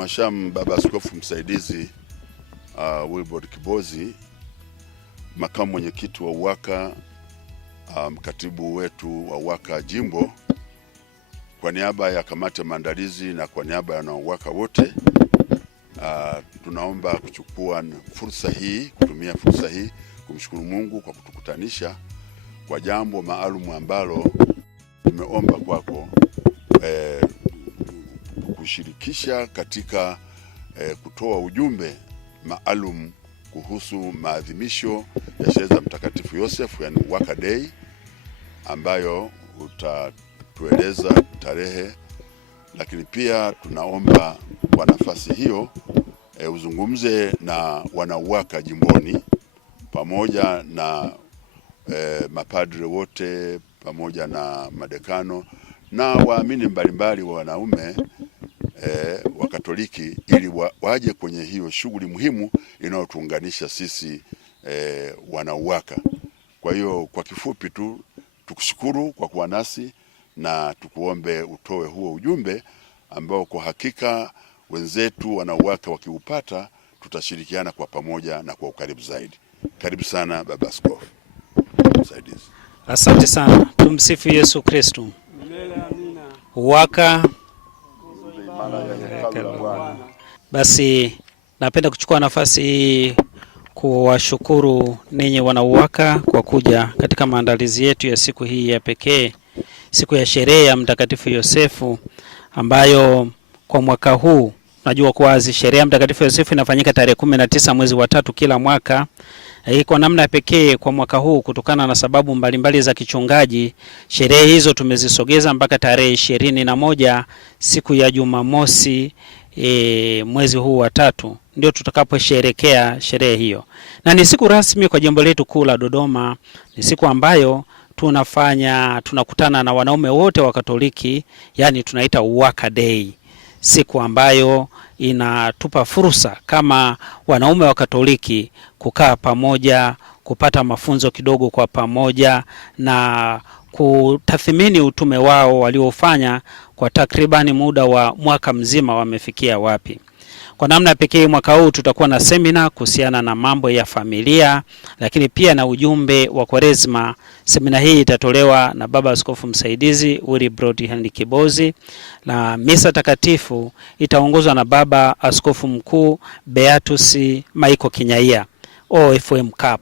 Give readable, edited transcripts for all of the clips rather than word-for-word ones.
Mhashamu Baba Askofu Msaidizi Wilbrod Kibozi, makamu mwenyekiti wa UWAKA, katibu wetu wa UWAKA jimbo, kwa niaba ya kamati ya maandalizi na kwa niaba ya UWAKA wote, tunaomba kutumia fursa hii kumshukuru Mungu kwa kutukutanisha kwa jambo maalum ambalo tumeomba kwako kushirikisha katika kutoa ujumbe maalum kuhusu maadhimisho ya sherehe za Mtakatifu Yosefu, yani UWAKA Day, ambayo utatueleza tarehe, lakini pia tunaomba kwa nafasi hiyo uzungumze na wana UWAKA jimboni pamoja na mapadre wote pamoja na madekano na waamini mbalimbali wa wanaume wa Katoliki, ili waje kwenye hiyo shughuli muhimu inayotuunganisha sisi wana UWAKA. Kwa hiyo kwa kifupi tu tukushukuru kwa kuwa nasi na tukuombe utoe huo ujumbe ambao kwa hakika wenzetu wana UWAKA wakiupata tutashirikiana kwa pamoja na kwa ukaribu zaidi. Karibu sana Baba Askofu Msaidizi. Asante sana. Tumsifu Yesu Kristo. UWAKA. Basi napenda kuchukua nafasi hii kuwashukuru ninyi wana UWAKA kwa kuja katika maandalizi yetu ya siku hii ya pekee, siku ya sherehe ya Mtakatifu Yosefu, ambayo kwa mwaka huu najua kwa sherehe ya Mtakatifu Yosefu inafanyika tarehe 19 mwezi wa 3 kila mwaka. Kwa namna pekee kwa mwaka huu, kutokana na sababu mbalimbali za kichungaji, sherehe hizo tumezisogeza mpaka tarehe 21 siku ya Jumamosi mwezi huu wa 3 ndio tutakaposherehekea sherehe hiyo. Na ni siku rasmi kwa jimbo letu kuu la Dodoma. Ni siku ambayo tunakutana na wanaume wote wa Katoliki, yani tunaita UWAKA Day. Siku ambayo inatupa fursa kama wanaume wa Katoliki kukaa pamoja, kupata mafunzo kidogo kwa pamoja na kutathmini utume wao waliofanya kwa takribani muda wa mwaka mzima, wamefikia wapi. Kwa namna pekee mwaka huu tutakuwa na semina kuhusiana na mambo ya familia, lakini pia na ujumbe wa Kwaresma. Semina hii itatolewa na Baba Askofu Msaidizi Wilbrod Kibozi, na misa takatifu itaongozwa na Baba Askofu Mkuu Beatus Michael Kinyaia, OFM Cup.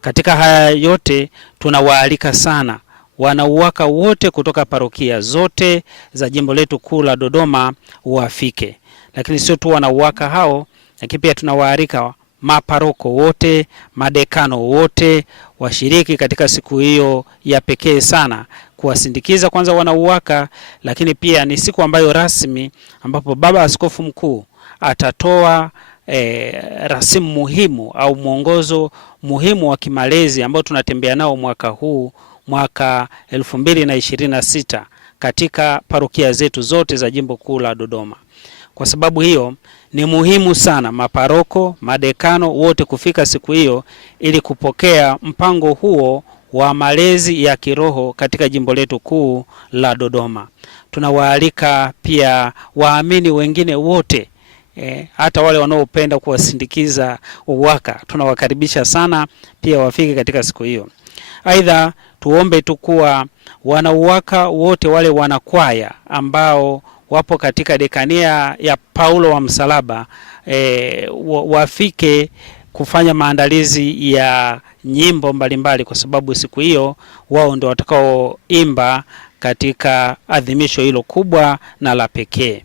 Katika haya yote tunawaalika sana wana UWAKA wote kutoka parokia zote za jimbo letu kuu la Dodoma wafike. Lakini sio tu wana UWAKA hao, lakini pia tunawaalika maparoko wote, madekano wote washiriki katika siku hiyo ya pekee sana, kuwasindikiza kwanza wana UWAKA, lakini pia ni siku ambayo rasmi ambapo Baba Askofu Mkuu atatoa rasimu muhimu au mwongozo muhimu wa kimalezi ambao tunatembea nao mwaka huu, mwaka 2026 katika parokia zetu zote za jimbo kuu la Dodoma. Kwa sababu hiyo ni muhimu sana maparoko, madekano wote kufika siku hiyo ili kupokea mpango huo wa malezi ya kiroho katika jimbo letu kuu la Dodoma. Tunawaalika pia waamini wengine wote, hata wale wanaopenda kuwasindikiza UWAKA, tunawakaribisha sana pia wafike katika siku hiyo. Aidha, tuombe tu kuwa wana UWAKA wote wale wanakwaya ambao wapo katika dekania ya Paulo wa Msalaba wafike kufanya maandalizi ya nyimbo mbalimbali, kwa sababu siku hiyo wao ndio watakaoimba katika adhimisho hilo kubwa na la pekee.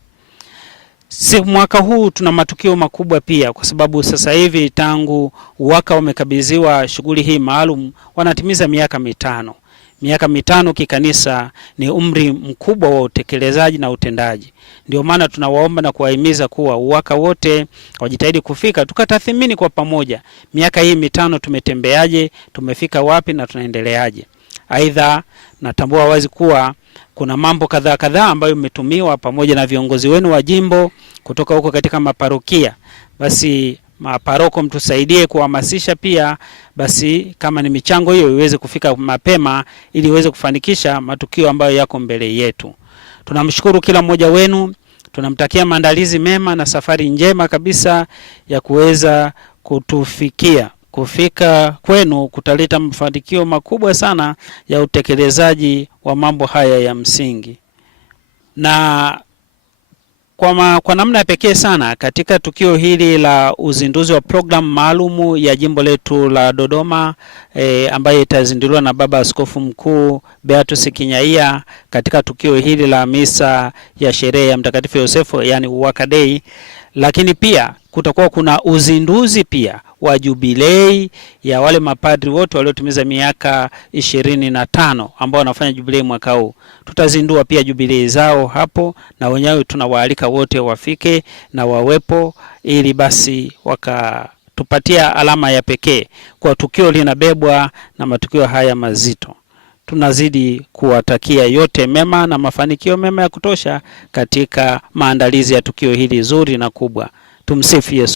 Mwaka huu tuna matukio makubwa pia, kwa sababu sasa hivi tangu UWAKA wamekabidhiwa shughuli hii maalum wanatimiza miaka 5. Miaka 5 kikanisa ni umri mkubwa wa utekelezaji na utendaji. Ndio maana tunawaomba na kuwahimiza kuwa UWAKA wote wajitahidi kufika, tukatathmini kwa pamoja miaka hii 5 tumetembeaje, tumefika wapi na tunaendeleaje. Aidha, natambua wazi kuwa kuna mambo kadhaa ambayo umetumiwa pamoja na viongozi wenu wa jimbo kutoka huko katika maparokia. Basi maparoko mtusaidie kuhamasisha pia, basi kama ni michango hiyo iweze kufika mapema ili iweze kufanikisha matukio ambayo yako mbele yetu. Tunamshukuru kila mmoja wenu. Tunamtakia maandalizi mema na safari njema kabisa ya kuweza kutufikia. Kufika kwenu kutaleta mafanikio makubwa sana ya utekelezaji wa mambo haya ya msingi. Na kwa namna ya pekee sana katika tukio hili la uzinduzi wa programu maalumu ya jimbo letu la Dodoma ambayo itazinduliwa na Baba Askofu Mkuu Beatus Kinyaia katika tukio hili la misa ya sherehe ya Mtakatifu Yosefu, yani Uwaka Day, lakini pia kutakuwa kuna uzinduzi pia wa jubilei ya wale mapadri wote waliotimiza miaka 25 ambao wanafanya jubilei mwaka huu. Tutazindua pia jubilei zao hapo, na wenyewe tunawaalika wote wafike na wawepo, ili basi wakatupatia alama ya pekee kwa tukio linabebwa na matukio haya mazito. Tunazidi kuwatakia yote mema na mafanikio mema ya kutosha katika maandalizi ya tukio hili zuri na kubwa. Tumsifu Yesu.